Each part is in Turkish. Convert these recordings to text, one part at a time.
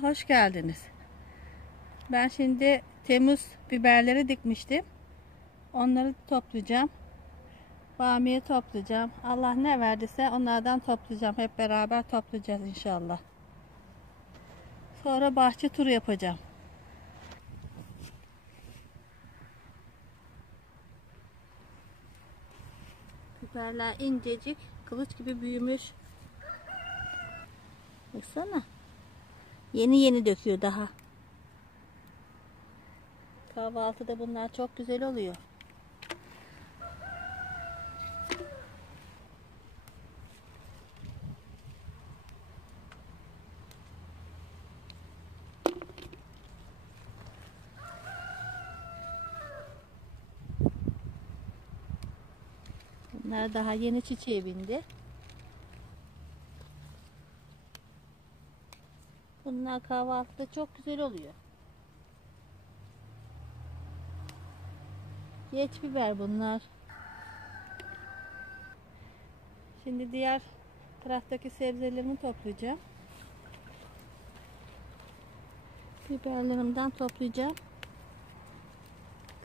Hoş geldiniz. Ben şimdi Temmuz biberleri dikmiştim. Onları toplayacağım. Bamiye toplayacağım. Allah ne verdiyse onlardan toplayacağım. Hep beraber toplayacağız inşallah. Sonra bahçe turu yapacağım. Biberler incecik, kılıç gibi büyümüş. Baksana. Yeni yeni döküyor daha. Kahvaltıda bunlar çok güzel oluyor. Bunlar daha yeni çiçeğe bindi. Bunlar kahvaltıda çok güzel oluyor. Geç biber bunlar. Şimdi diğer taraftaki sebzelerimi toplayacağım. Biberlerimden toplayacağım.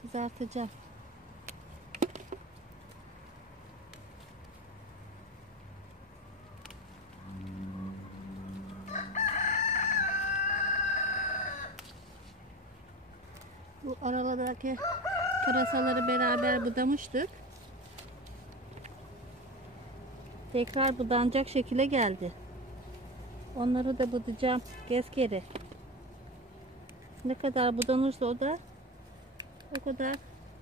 Kızartacağım. Bu aralardaki pırasaları beraber budamıştık. Tekrar budanacak şekilde geldi. Onları da budayacağım. Gezkeri. Ne kadar budanırsa o kadar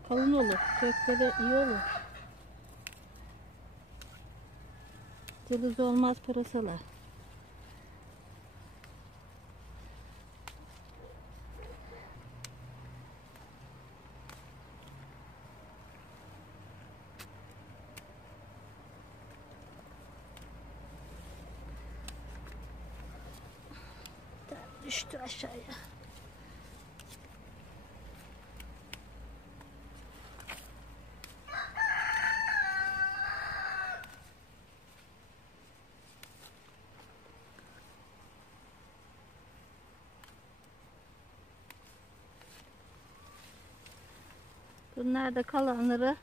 kalın olur. Kökleri iyi olur. Cılız olmaz pırasalar. Düştü aşağıya. Bunlar da kalanları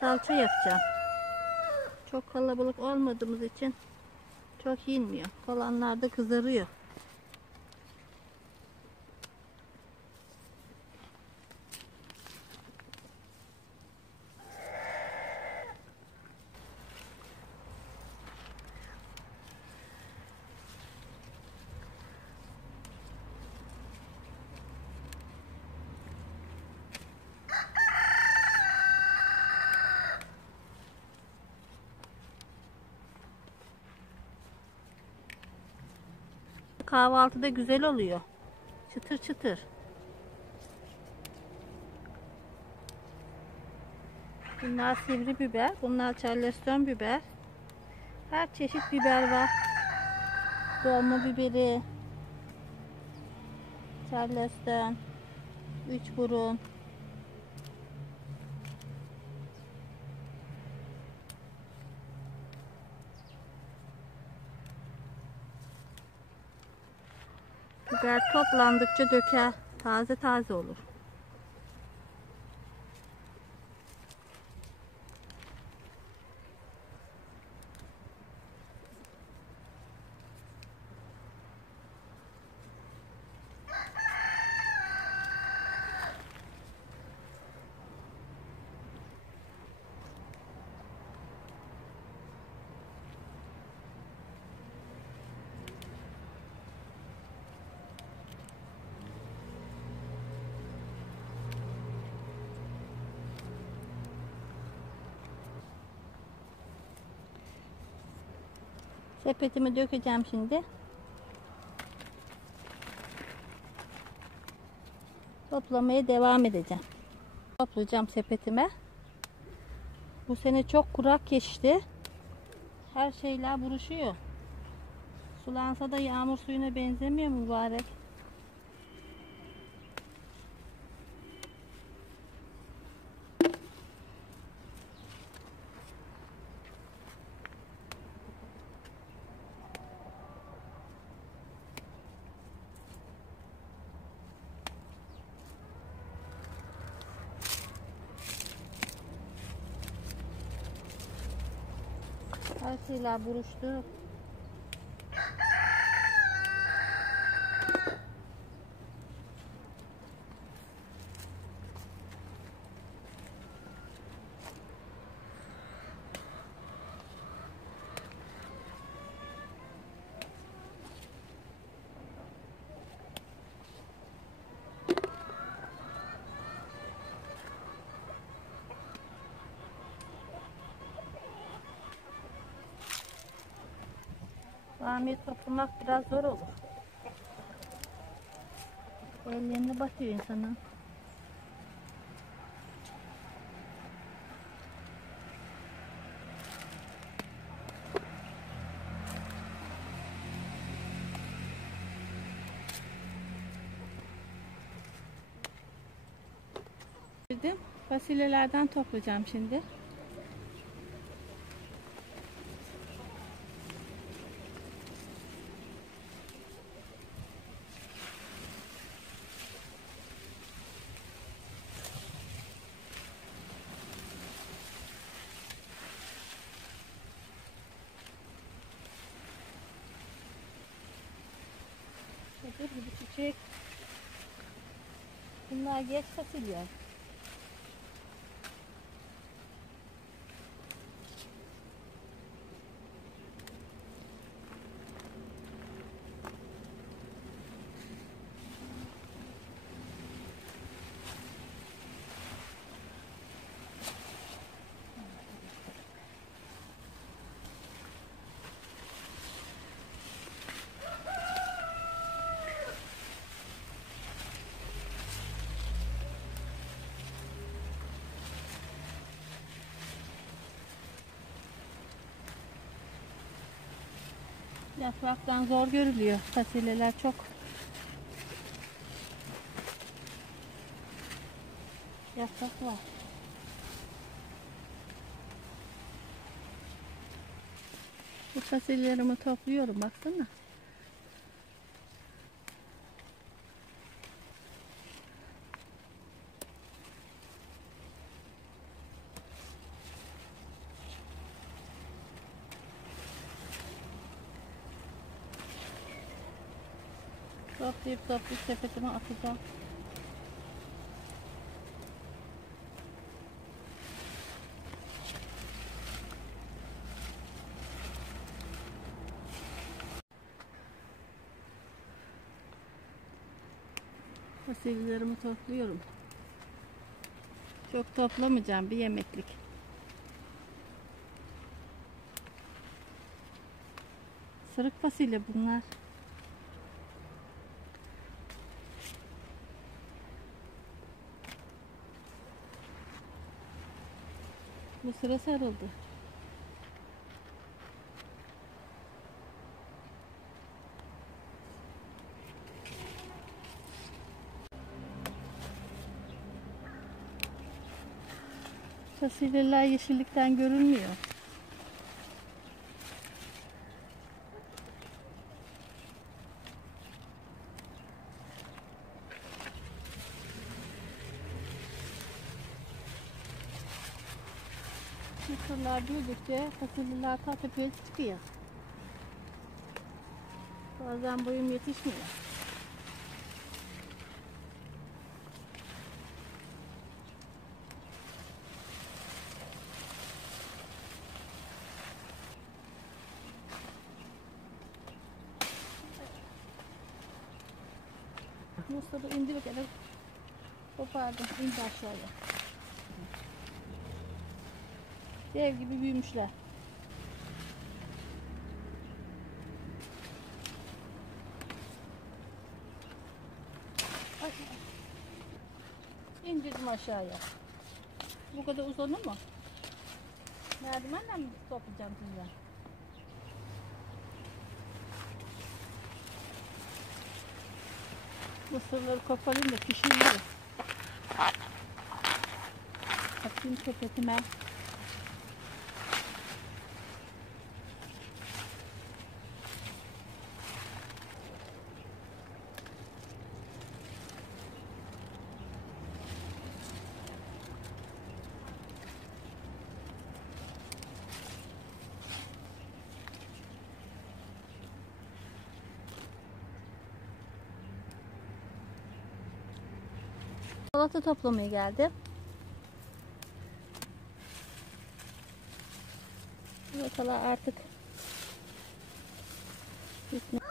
salça yapacağım. Çok kalabalık olmadığımız için çok yenmiyor. Kalanlar da kızarıyor. Kahvaltıda güzel oluyor. Çıtır çıtır. Bunlar sivri biber. Bunlar charleston biber. Her çeşit biber var. Dolma biberi, charleston, üç burun. Biber toplandıkça döker. Taze taze olur. Sepetimi dökeceğim şimdi. Toplamaya devam edeceğim. Toplayacağım sepetime. Bu sene çok kurak geçti. Her şeyler buruşuyor. Sulansa da yağmur suyuna benzemiyor mübarek. Her şeyler buruştu. Bamya toplamak biraz zor olur. Ellerine batıyor insanın. Fasulyelerden toplayacağım şimdi. Bir gibi çiçek. Bunlar geç fasulye. Yapraktan zor görülüyor. Fasulyeler çok yaprak var. Bu fasulyelerimi topluyorum, baksana. Toplayıp sepetime atacağım. Fasulyelerimi topluyorum. Çok toplamayacağım, bir yemeklik. Sırık fasulye bunlar. Bu sıra sarıldı. Fasulyeler yeşillikten görünmüyor. Mısırlar büyüdükçe fasulyeler ta tepeye çıkıyor. Bazen boyum yetişmiyor. Mısırı indirip kopardım, indi aşağıya. Dev gibi büyümüşler. Ay. İndirdim aşağıya. Bu kadar uzanır mı? Merdivenle mi toplayacağım size? Mısırları koparayım da pişiririz. Atayım sepetime. Salata toplamaya geldim. Salatalar artık bitmiş.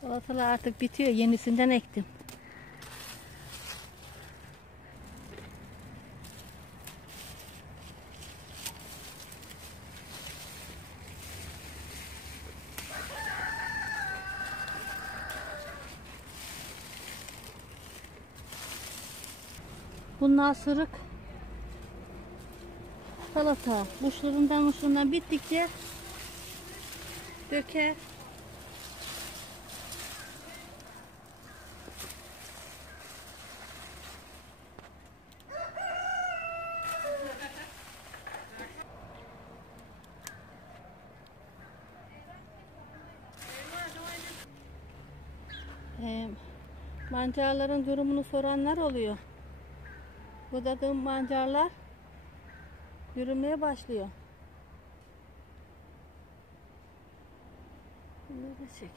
Salatalar artık bitiyor. Yenisinden ektim. Bunlar sırık salata. Uçlarından bittikçe döker. Mancarların durumunu soranlar oluyor. Budadığım mancarlar yürümeye başlıyor. Bunları da çek.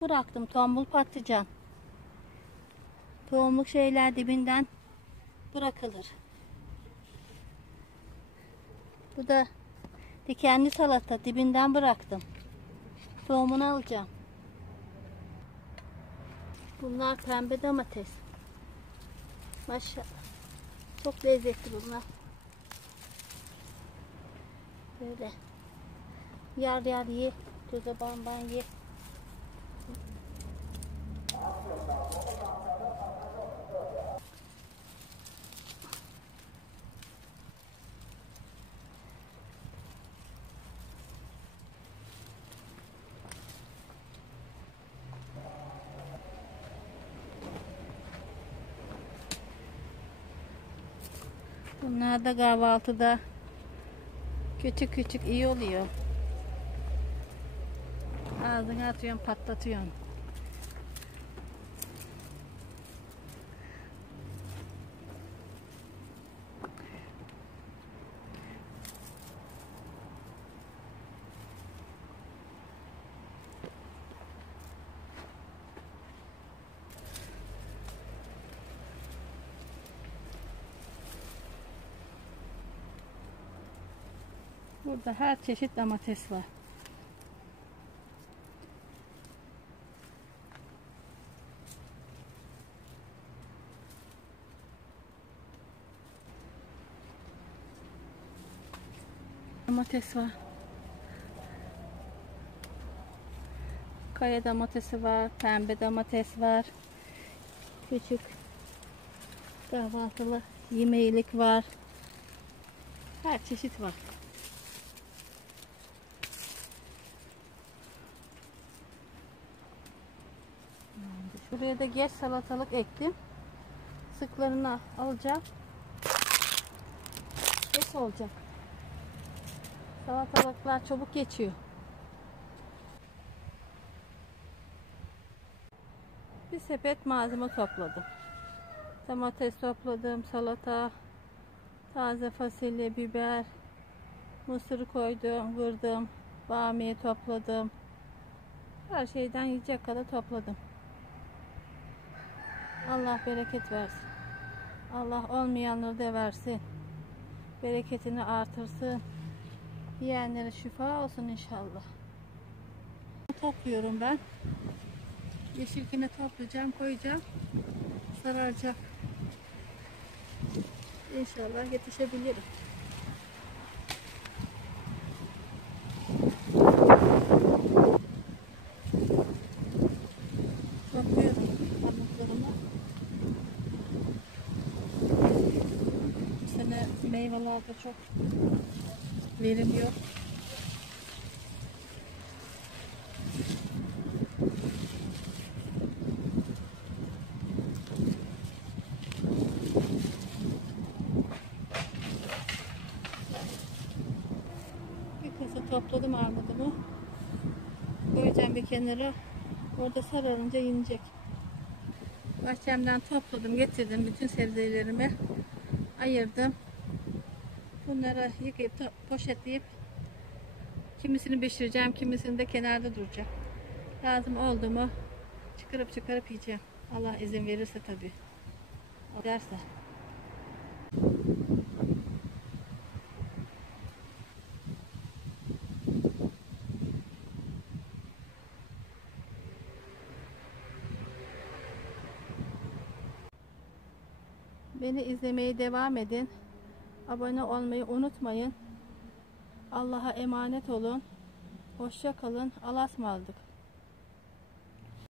Bıraktım tombul patlıcan. Tohumluk şeyler dibinden bırakılır. Bu da dikenli salata, dibinden bıraktım. Tohumunu alacağım. Bunlar pembe domates. Maşallah. Çok lezzetli bunlar. Böyle yar yar ye, göze banban ye. Bunlar da kahvaltıda küçük küçük iyi oluyor. Ağzına atıyorsun, patlatıyorsun. Burada her çeşit domates var. Domates var. Kaya domatesi var, pembe domates var. Küçük kahvaltılı yemeğilik var. Her çeşit var. Şuraya da geç salatalık ektim. Sıklarını alacağım. Geç olacak. Salatalıklar çabuk geçiyor. Bir sepet malzeme topladım. Domates topladım, salata, taze fasulye, biber, mısır koydum, kırdım, bamya topladım. Her şeyden yiyecek kadar topladım. Allah bereket versin. Allah olmayanları da versin. Bereketini artırsın. Yiyenlere şifa olsun inşallah. Topluyorum ben. Yeşilkine toplayacağım, koyacağım. Sararacak. İnşallah yetişebilirim. meyvelerde çok verim yok. Bir kasa topladım armudumu. Koyacağım bir kenara. Orada sararınca yenecek. Bahçemden topladım, getirdim bütün sebzelerimi. Ayırdım. Bunları yıkayıp poşetleyip kimisini pişireceğim, kimisini de kenarda duracak. Lazım oldu mu çıkarıp yiyeceğim. Allah izin verirse tabii. O derse. Beni izlemeye devam edin. Abone olmayı unutmayın. Allah'a emanet olun. Hoşça kalın. Allah'a ısmarladık.